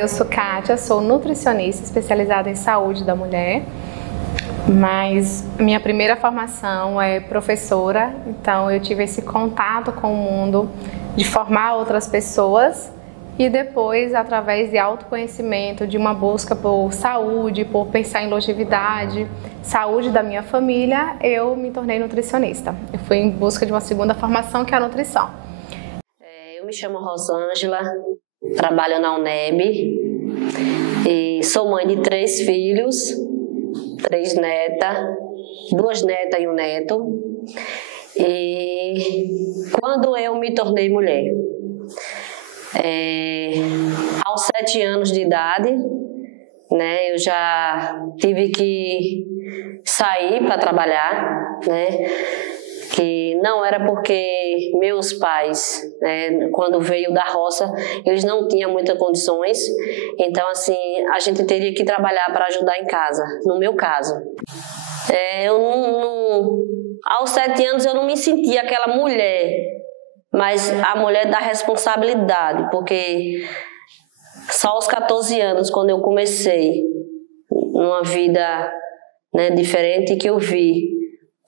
eu sou Kátia, sou nutricionista especializada em saúde da mulher, mas minha primeira formação é professora, então eu tive esse contato com o mundo de formar outras pessoas e depois, através de autoconhecimento, de uma busca por saúde, por pensar em longevidade, saúde da minha família, eu me tornei nutricionista. Eu fui em busca de uma segunda formação, que é a nutrição. Eu me chamo Rosângela, trabalho na UNEB e sou mãe de 3 filhos, 3 netas, 2 netas e um neto. E quando eu me tornei mulher, aos 7 anos de idade, né, eu já tive que sair para trabalhar, né, que não era porque meus pais, né, quando veio da roça, eles não tinham muitas condições, então assim, a gente teria que trabalhar para ajudar em casa, no meu caso. Aos 7 anos eu não me sentia aquela mulher, mas a mulher da responsabilidade, porque só aos 14 anos, quando eu comecei numa vida, né, diferente, que eu vi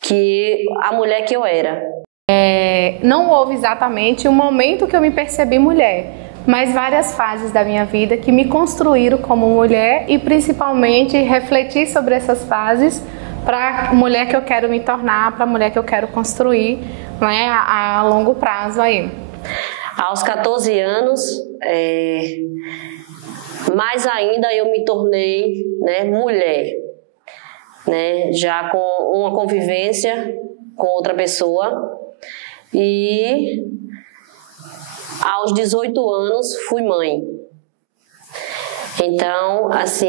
que a mulher que eu era. Não houve exatamente um momento que eu me percebi mulher, mas várias fases da minha vida que me construíram como mulher e principalmente refletir sobre essas fases para a mulher que eu quero me tornar, para a mulher que eu quero construir, né, a longo prazo aí. Aos 14 anos, mais ainda eu me tornei, né, mulher, né, já com uma convivência com outra pessoa, e aos 18 anos fui mãe. Então, assim,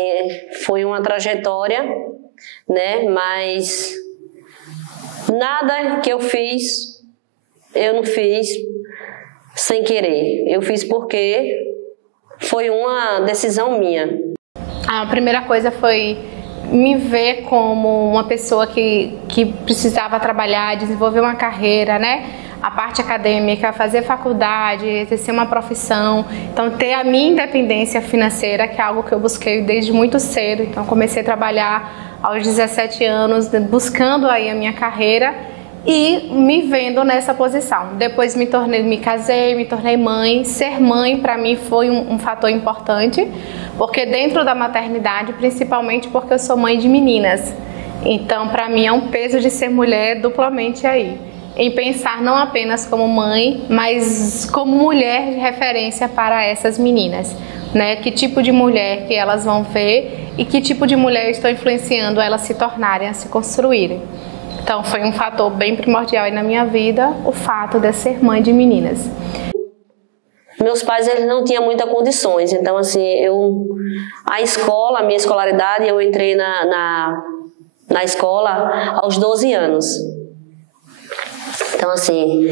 foi uma trajetória, né, mas nada que eu fiz, eu não fiz sem querer, eu fiz porque foi uma decisão minha. A primeira coisa foi me ver como uma pessoa que precisava trabalhar, desenvolver uma carreira, né? A parte acadêmica, fazer faculdade, exercer uma profissão, então ter a minha independência financeira, que é algo que eu busquei desde muito cedo. Então comecei a trabalhar aos 17 anos, buscando aí a minha carreira e me vendo nessa posição. Depois me casei, me tornei mãe. Ser mãe para mim foi um fator importante, porque dentro da maternidade, principalmente porque eu sou mãe de meninas, então para mim é um peso de ser mulher duplamente aí, em pensar não apenas como mãe, mas como mulher de referência para essas meninas, né? Que tipo de mulher que elas vão ver e que tipo de mulher eu estou influenciando elas se tornarem, a se construírem. Então foi um fator bem primordial aí na minha vida, o fato de ser mãe de meninas. Meus pais, eles não tinham muitas condições, então assim, a minha escolaridade, eu entrei na escola aos 12 anos. Então assim,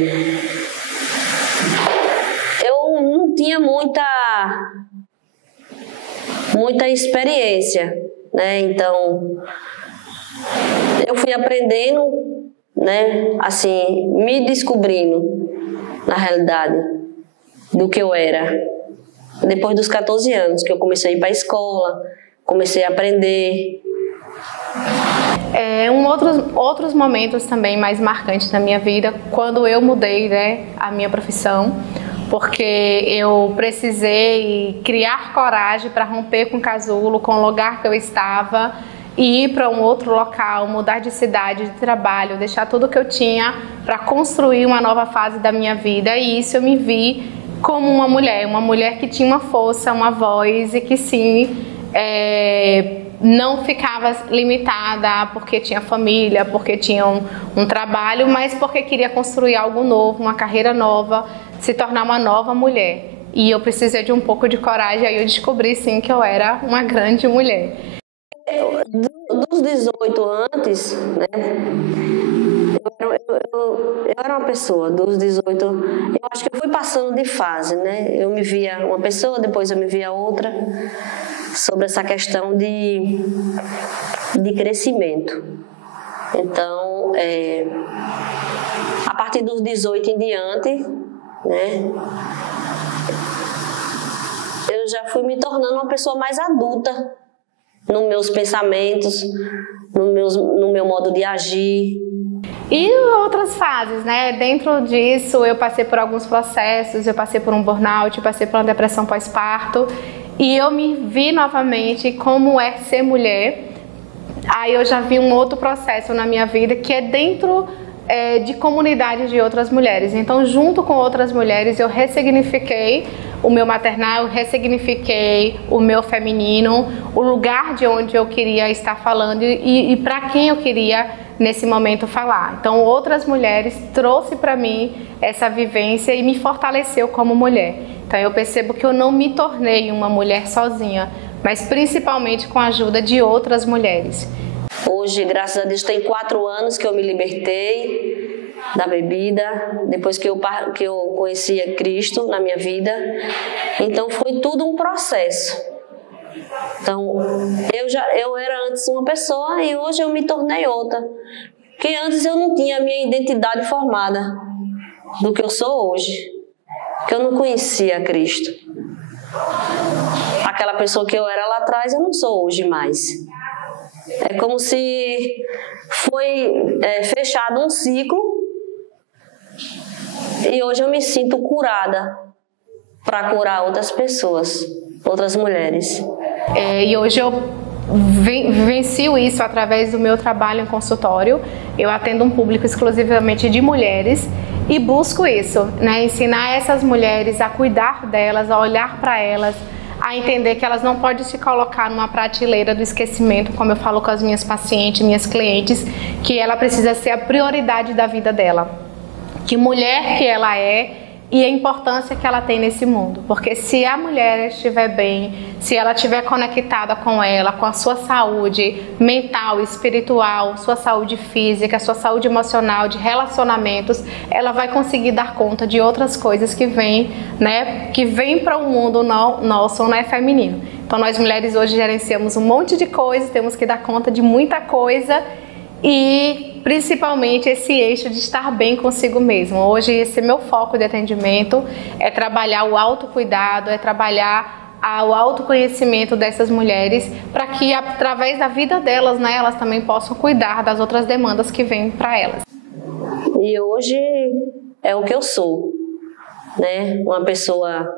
eu não tinha muita experiência, né? Então eu fui aprendendo, né, assim, me descobrindo na realidade do que eu era. Depois dos 14 anos que eu comecei a ir para a escola, comecei a aprender. Outros momentos também mais marcantes na minha vida, quando eu mudei, né, a minha profissão, porque eu precisei criar coragem para romper com o casulo, com o lugar que eu estava, e ir para um outro local, mudar de cidade, de trabalho, deixar tudo que eu tinha para construir uma nova fase da minha vida. E isso eu me vi como uma mulher que tinha uma força, uma voz e que sim, não ficava limitada porque tinha família, porque tinha um trabalho, mas porque queria construir algo novo, uma carreira nova, se tornar uma nova mulher. E eu precisei de um pouco de coragem, aí eu descobri sim que eu era uma grande mulher. Dos 18 antes, né, eu era uma pessoa, dos 18, eu acho que eu fui passando de fase, né, eu me via uma pessoa, depois eu me via outra, sobre essa questão de crescimento. Então, a partir dos 18 em diante, né, eu já fui me tornando uma pessoa mais adulta nos meus pensamentos, no meu modo de agir. E outras fases, né? Dentro disso, eu passei por alguns processos, eu passei por um burnout, eu passei por uma depressão pós-parto, e eu me vi novamente como é ser mulher. Aí eu já vi um outro processo na minha vida que é dentro de comunidades de outras mulheres. Então, junto com outras mulheres, eu ressignifiquei o meu maternal, eu ressignifiquei o meu feminino, o lugar de onde eu queria estar falando e para quem eu queria nesse momento falar. Então, outras mulheres trouxe para mim essa vivência e me fortaleceu como mulher. Então, eu percebo que eu não me tornei uma mulher sozinha, mas principalmente com a ajuda de outras mulheres. Hoje, graças a Deus, tem 4 anos que eu me libertei da bebida, depois que eu conhecia Cristo na minha vida. Então, foi tudo um processo. Então, eu era antes uma pessoa e hoje eu me tornei outra. Porque antes eu não tinha a minha identidade formada do que eu sou hoje. Porque eu não conhecia Cristo. Aquela pessoa que eu era lá atrás, eu não sou hoje mais. É como se foi fechado um ciclo e hoje eu me sinto curada para curar outras pessoas, outras mulheres. E hoje eu vivencio isso através do meu trabalho em consultório. Eu atendo um público exclusivamente de mulheres e busco isso, né? Ensinar essas mulheres a cuidar delas, a olhar para elas, a entender que elas não podem se colocar numa prateleira do esquecimento, como eu falo com as minhas pacientes, minhas clientes, que ela precisa ser a prioridade da vida dela. Que mulher que ela é e a importância que ela tem nesse mundo. Porque se a mulher estiver bem, se ela estiver conectada com ela, com a sua saúde mental, espiritual, sua saúde física, sua saúde emocional, de relacionamentos, ela vai conseguir dar conta de outras coisas que vêm, né, que vêm para o mundo nosso, né, feminino. Então nós mulheres hoje gerenciamos um monte de coisas, temos que dar conta de muita coisa. E principalmente esse eixo de estar bem consigo mesmo. Hoje esse meu foco de atendimento é trabalhar o autocuidado, é trabalhar o autoconhecimento dessas mulheres para que através da vida delas, né, elas também possam cuidar das outras demandas que vêm para elas. E hoje é o que eu sou, né? Uma pessoa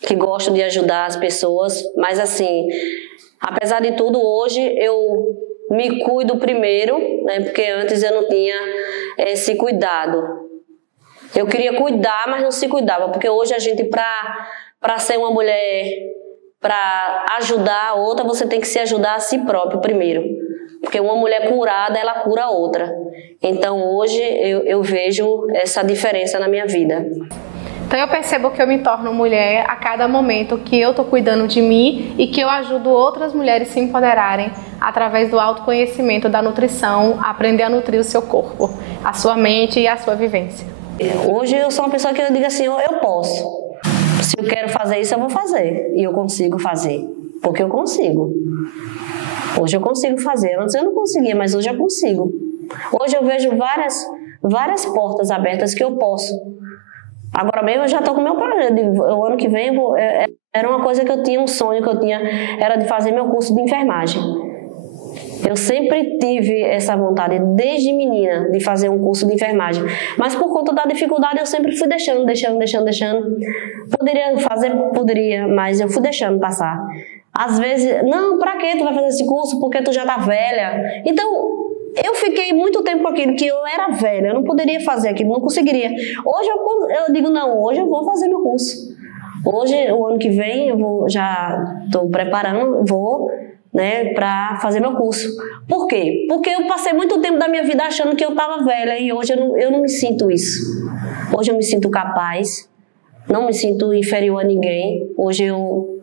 que gosta de ajudar as pessoas, mas assim, apesar de tudo, hoje eu me cuido primeiro, né? Porque antes eu não tinha esse cuidado. Eu queria cuidar, mas não se cuidava. Porque hoje a gente, para ser uma mulher, para ajudar a outra, você tem que se ajudar a si próprio primeiro. Porque uma mulher curada, ela cura a outra. Então hoje eu vejo essa diferença na minha vida. Então eu percebo que eu me torno mulher a cada momento que eu estou cuidando de mim e que eu ajudo outras mulheres a se empoderarem através do autoconhecimento, da nutrição, aprender a nutrir o seu corpo, a sua mente e a sua vivência. Hoje eu sou uma pessoa que eu digo assim, eu posso. Se eu quero fazer isso, eu vou fazer. E eu consigo fazer, porque eu consigo. Hoje eu consigo fazer. Antes eu não conseguia, mas hoje eu consigo. Hoje eu vejo várias portas abertas que eu posso. Agora mesmo eu já estou com o meu projeto. O ano que vem era uma coisa que eu tinha, um sonho que eu tinha, era de fazer meu curso de enfermagem. Eu sempre tive essa vontade, desde menina, de fazer um curso de enfermagem. Mas por conta da dificuldade eu sempre fui deixando. Poderia, mas eu fui deixando passar. Às vezes, não, pra que tu vai fazer esse curso? Porque tu já tá velha. Então, eu fiquei muito tempo com aquilo, que eu era velha, eu não poderia fazer aquilo, não conseguiria. Hoje eu digo, não, hoje eu vou fazer meu curso. Hoje, o ano que vem, já estou preparando, né, para fazer meu curso. Por quê? Porque eu passei muito tempo da minha vida achando que eu estava velha e hoje eu não me sinto isso. Hoje eu me sinto capaz, não me sinto inferior a ninguém. Hoje eu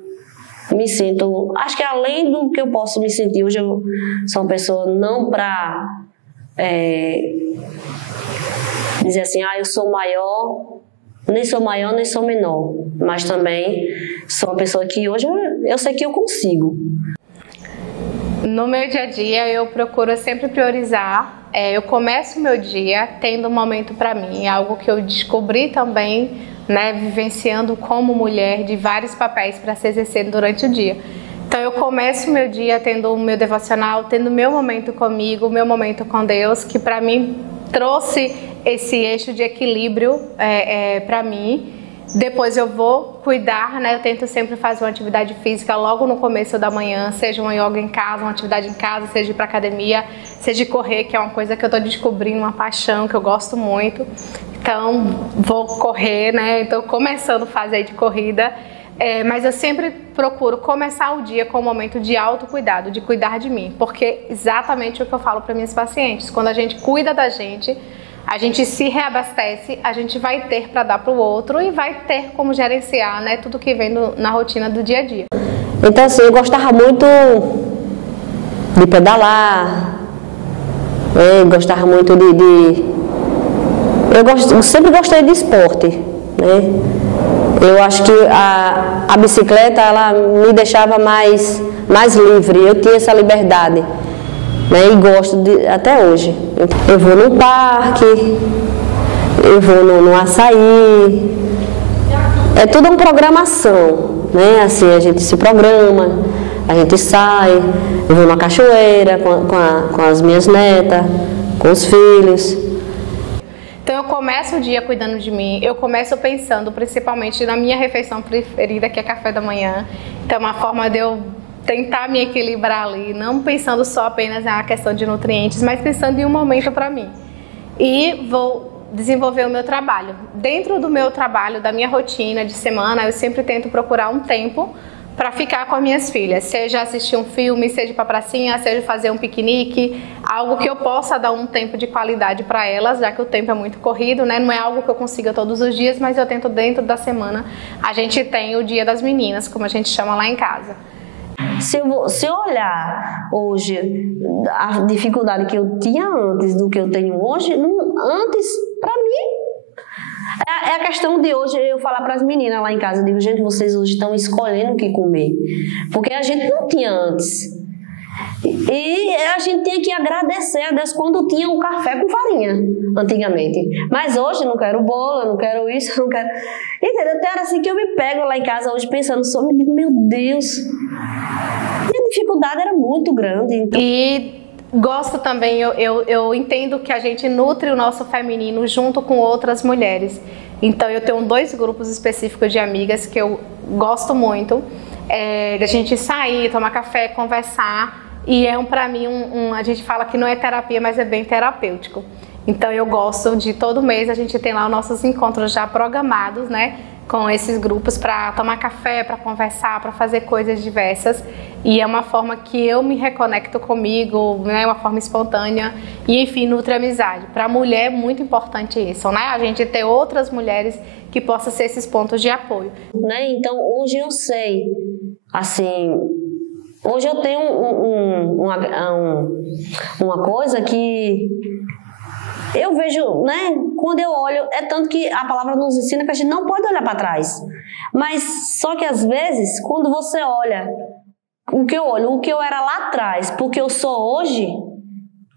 me sinto, acho que além do que eu posso me sentir, hoje eu sou uma pessoa não para dizer assim, eu sou maior, nem sou menor, mas também sou uma pessoa que hoje eu sei que eu consigo. No meu dia a dia eu procuro sempre priorizar, eu começo o meu dia tendo um momento para mim, algo que eu descobri também né, vivenciando como mulher de vários papéis para se exercer durante o dia. Então eu começo o meu dia tendo o meu devocional, tendo o meu momento comigo, o meu momento com Deus, que para mim trouxe esse eixo de equilíbrio para mim. Depois eu vou cuidar, né? Eu tento sempre fazer uma atividade física logo no começo da manhã, seja uma yoga em casa, uma atividade em casa, seja ir para academia, seja correr, que é uma coisa que eu estou descobrindo, uma paixão que eu gosto muito. Então vou correr, né? Estou começando a fazer de corrida. Mas eu sempre procuro começar o dia com um momento de autocuidado, de cuidar de mim, porque exatamente o que eu falo para minhas pacientes, quando a gente cuida da gente, a gente se reabastece, a gente vai ter para dar para o outro e vai ter como gerenciar, né, tudo que vem na rotina do dia a dia. Então assim, eu gostava muito de pedalar, gostava muito eu sempre gostei de esporte, né? Eu acho que a bicicleta, ela me deixava mais livre, eu tinha essa liberdade, né? E gosto até hoje. Eu vou no parque, eu vou no açaí, é tudo uma programação, né? Assim, a gente se programa, a gente sai, eu vou na cachoeira com as minhas netas, com os filhos. Então eu começo o dia cuidando de mim, eu começo pensando principalmente na minha refeição preferida, que é café da manhã. Então é uma forma de eu tentar me equilibrar ali, não pensando só apenas na questão de nutrientes, mas pensando em um momento para mim. E vou desenvolver o meu trabalho. Dentro do meu trabalho, da minha rotina de semana, eu sempre tento procurar um tempo para ficar com as minhas filhas, seja assistir um filme, seja ir para a pracinha, seja fazer um piquenique, algo que eu possa dar um tempo de qualidade para elas, já que o tempo é muito corrido, né? Não é algo que eu consiga todos os dias, mas eu tento dentro da semana. A gente tem o Dia das Meninas, como a gente chama lá em casa. Se eu olhar hoje a dificuldade que eu tinha antes do que eu tenho hoje, antes, para mim, é a questão de hoje eu falar para as meninas lá em casa, eu digo, gente, vocês hoje estão escolhendo o que comer, porque a gente não tinha antes. E a gente tinha que agradecer a Deus quando tinha um café com farinha, antigamente. Mas hoje não quero bolo, eu não quero isso, eu não quero... Entendeu? Até era assim que eu me pego lá em casa hoje pensando só, eu digo, meu Deus, minha dificuldade era muito grande. Então... E gosto também, eu entendo que a gente nutre o nosso feminino junto com outras mulheres. Então eu tenho 2 grupos específicos de amigas que eu gosto muito, da gente sair, tomar café, conversar. E para mim, a gente fala que não é terapia, mas é bem terapêutico. Então eu gosto de todo mês a gente tem lá os nossos encontros já programados, né? Com esses grupos para tomar café, para conversar, para fazer coisas diversas. E é uma forma que eu me reconecto comigo, né? Uma forma espontânea e, enfim, nutre a amizade. Para a mulher é muito importante isso, né? A gente ter outras mulheres que possam ser esses pontos de apoio. Né? Então hoje eu sei, assim... Hoje eu tenho uma coisa que eu vejo, né? Quando eu olho, é tanto que a palavra nos ensina que a gente não pode olhar para trás. Mas só que às vezes, quando você olha o que eu era lá atrás, porque eu sou hoje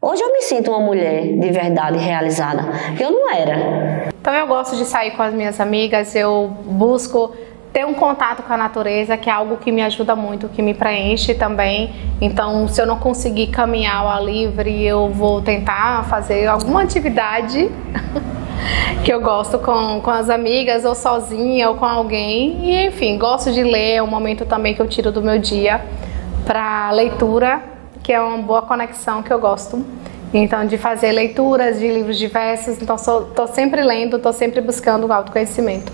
eu me sinto uma mulher de verdade realizada, que eu não era. Então eu gosto de sair com as minhas amigas, eu busco ter um contato com a natureza, que é algo que me ajuda muito, que me preenche também. Então, se eu não conseguir caminhar ao ar livre, eu vou tentar fazer alguma atividade que eu gosto com as amigas, ou sozinha, ou com alguém. E, enfim, gosto de ler, é um momento também que eu tiro do meu dia para leitura, que é uma boa conexão que eu gosto. Então, de fazer leituras de livros diversos. Então, estou sempre lendo, estou sempre buscando o autoconhecimento.